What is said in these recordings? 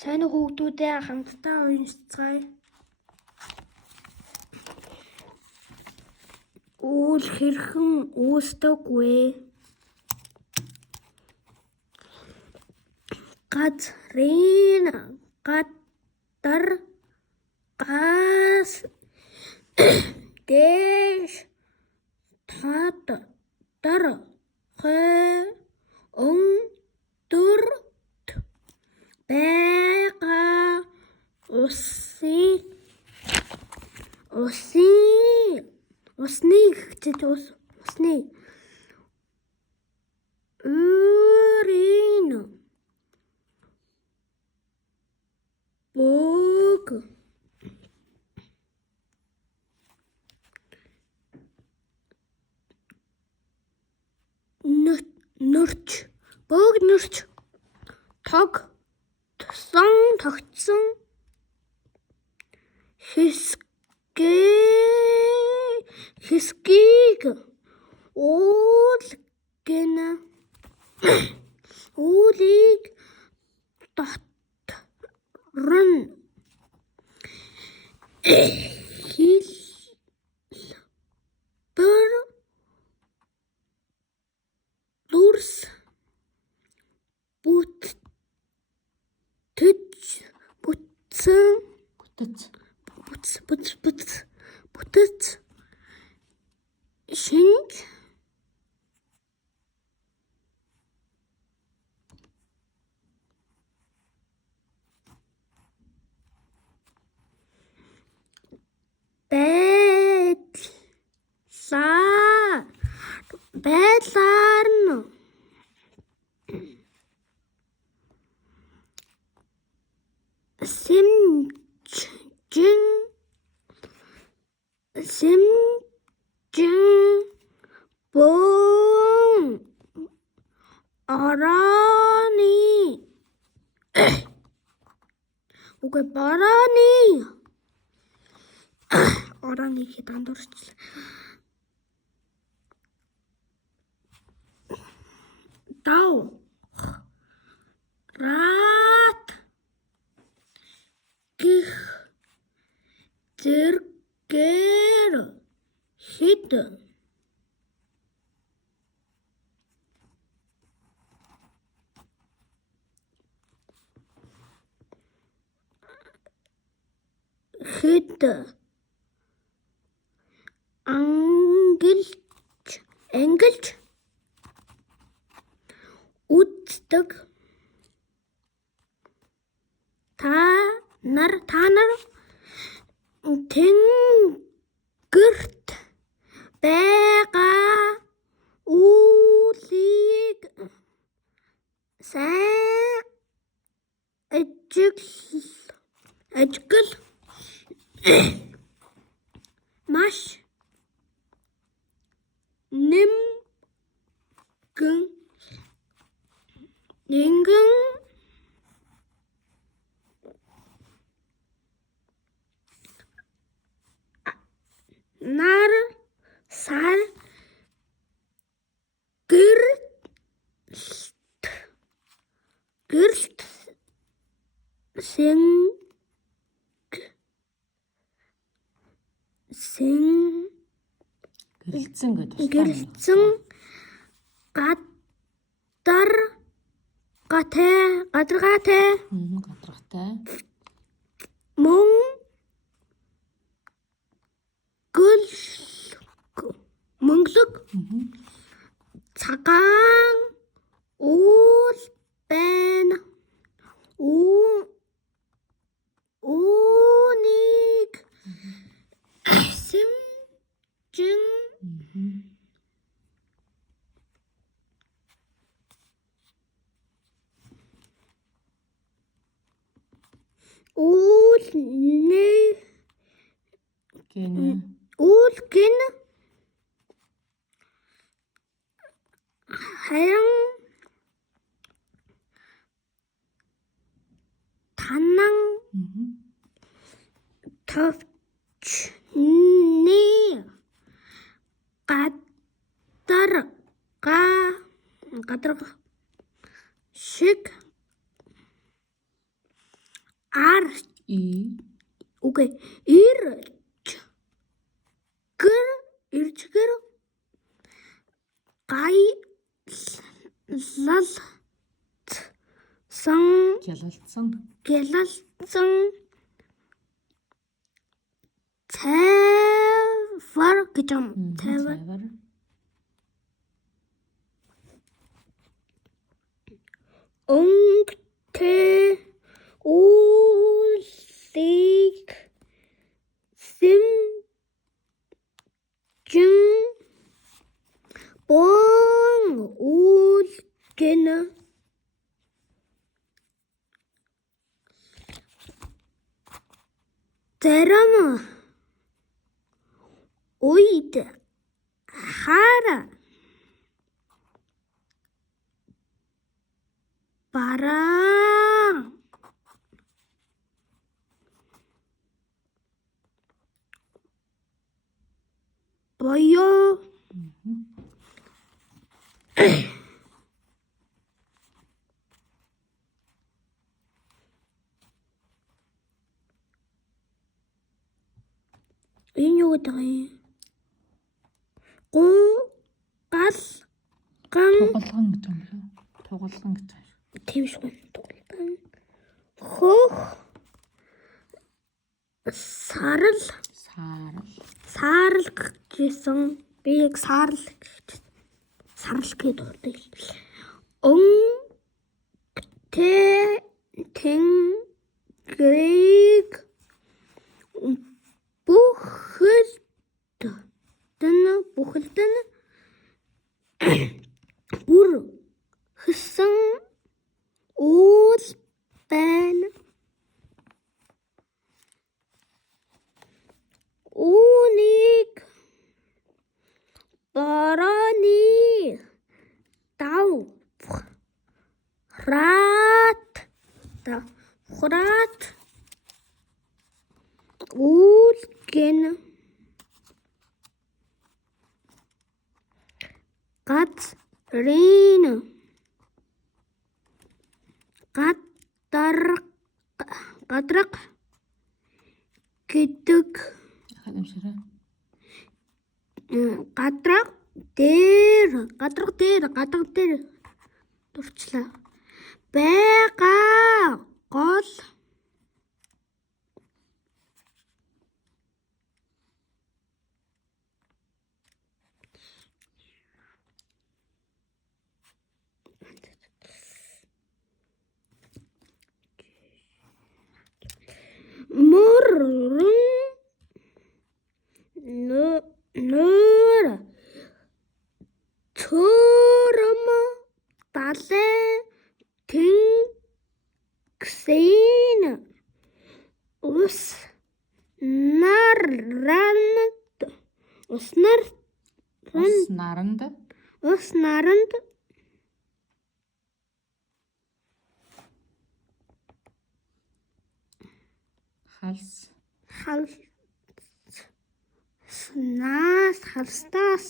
Сайн уу хүүхдүүдээ хамтдаа уншицгаая. Үл хэрхэн үүсдэг вэ? Газрын гадар газ дэш татдар өндөрт байгаа усны үрийн бөг нөрч тогтсон хэсгийг үүлийг дотор нь хэлбэр дүрс бүтэц шинж байдлаар нь сэмжин барааны давхраад гих зэргээр хэд ангилж үздэг та нар тэнгэрт байгаа үүлийг сайн ажигла маш нэгэн нар сар гэрэлт гэрэлцэн гадаргатай мөнгөлөг цагаан үл байна. Үүнийг сэмжин үл гин харин танан товчны гадарга шиг Ирж иржгэр гялалцсан цайвар гэж юм. Цайвар. Өнгөтэй уулыг сэмжин бон уулгэн зарим үед хар бараа боёо энэ юу гэдэг юм? Тугалган гэж юм шүү. Тугалган гэж байна. Тийм шүү. Тугалган. Хөх саарл гэсэн би яг саарл гэдэг өнгөтэй тэнгэрийг бүхэлд нь бүр хэсэн уул байна. Үүнийг борооны давхраад үүлгэн газрын гадарга гэдэг гадарга дээр дурчлаа байгаа гол нөр цөрм далайн тэнгисийн ус наранд халстаас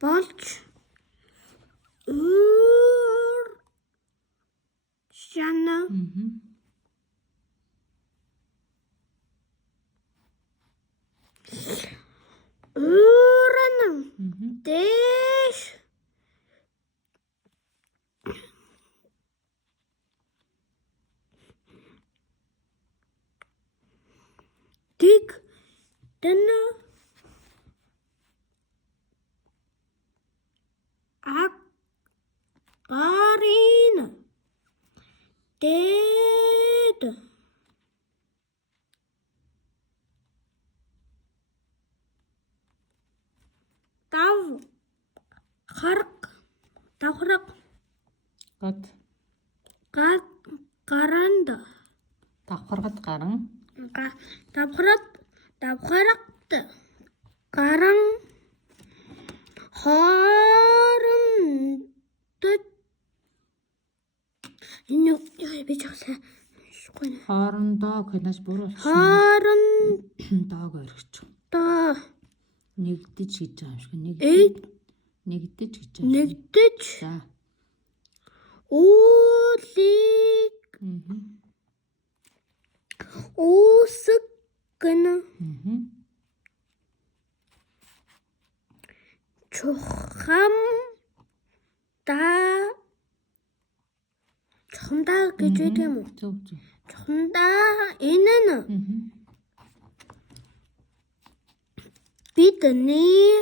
болж шана дээш дэн агарын дээд давхраг давхрагт гаран хоорондоо энэ би жаглаа хоорондоо гэнэс буруу хоорондоо өргөч. Нэгдэж гэж байгаа юм шиг нэгдэж гэж. За уулыг Үүсгэн чухамдаа гэж байдаг юм уу? Зөв зөв. Чухамдаа энэ нь бидний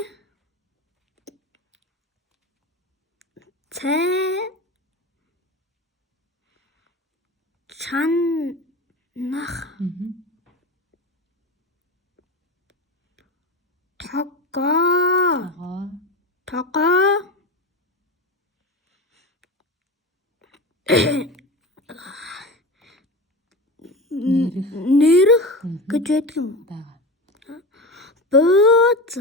чанах тага нэрх гэж байдаг юм уу? Бага. Бууз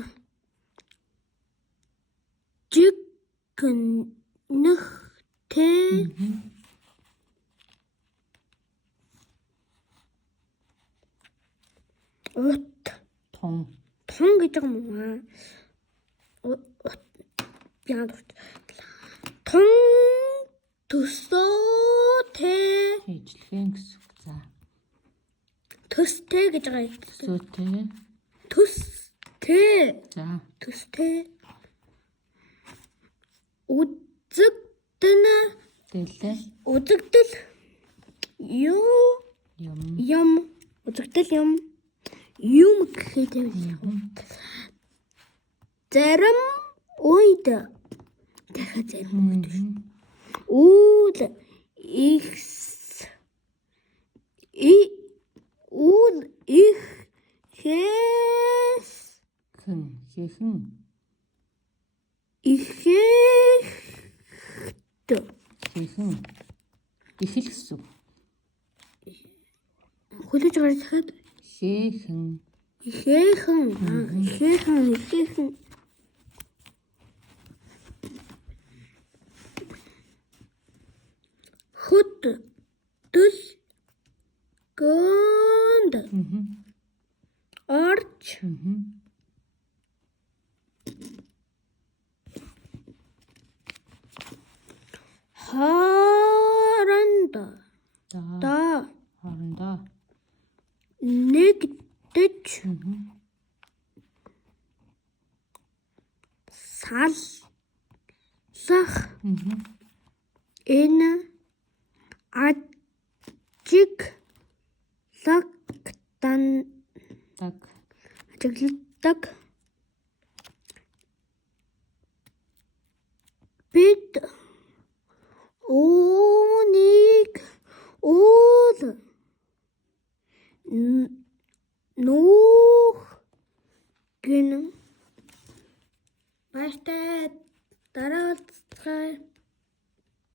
жигнэхтэй ут Тун. тун гэж байгаа юм уу? Яа тун төсөөтэй Хийжлэхэн гэсэн. За. төстэй гэж байгаа юм. Төсөөтэй. Төстэй За. төстэй үзэгдэн Дэлээ. Юм. үзэгдэл юм гэхэд зарим үед дахиад зарим үед үл их хэс Хэхэн. ихэхт Хэхэн. Ихэл гэсэн. хүлээж гараад дахиад Хэхэн. ихэхэн хөт дөл гонд орч хоорондоо Хоорондоо. нэгдэж саллах энэ ажигладаг бид үүнийг үл нүүх гин баяртай дараа уулзцай.